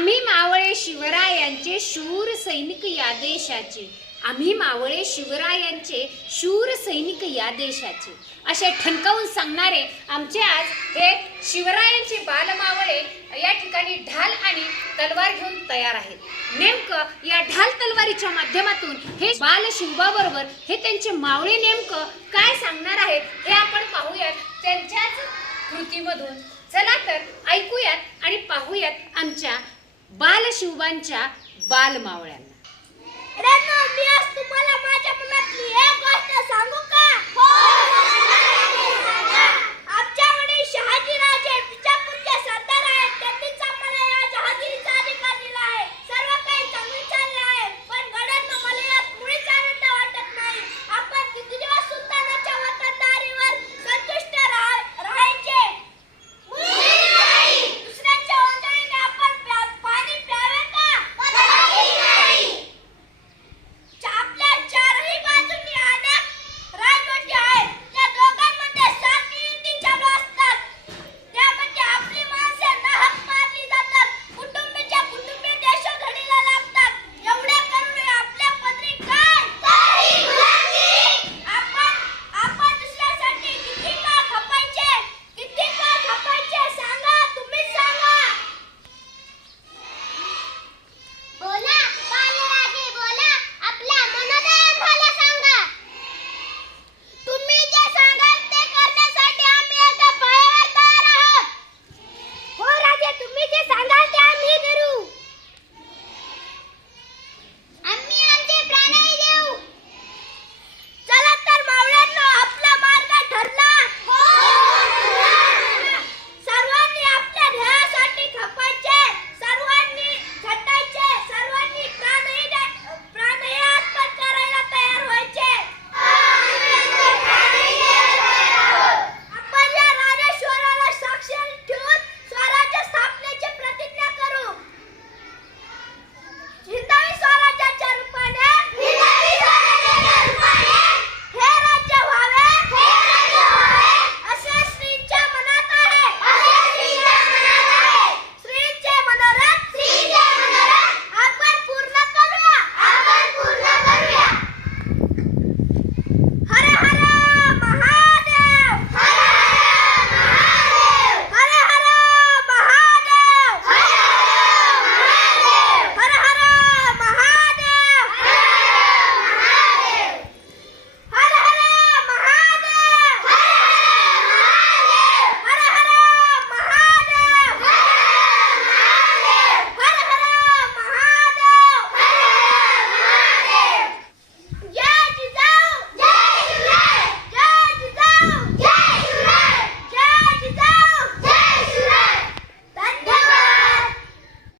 आम्ही मावळे शिवरायांचे शूर सैनिक या देशाचे. आम्ही मावळे शिवरायांचे शूर सैनिक या देशाचे. असे ठणकावून सांगणारे आमचे आज हे शिवरायांचे बालमावळे या ठिकाणी ढाल आणि तलवार घेऊन तयार आहेत. नेमकं या ढाल तलवारीच्या माध्यमातून हे बाल शिवबाबरोबर हे त्यांचे मावळे नेमकं काय सांगणार आहेत हे आपण पाहूयात त्यांच्याच कृतीमधून. चला तर ऐकूयात आणि पाहूयात आमच्या बालशिवबांच्या बालमावळ्यांना. तुम्हाला माझ्या मनातली एक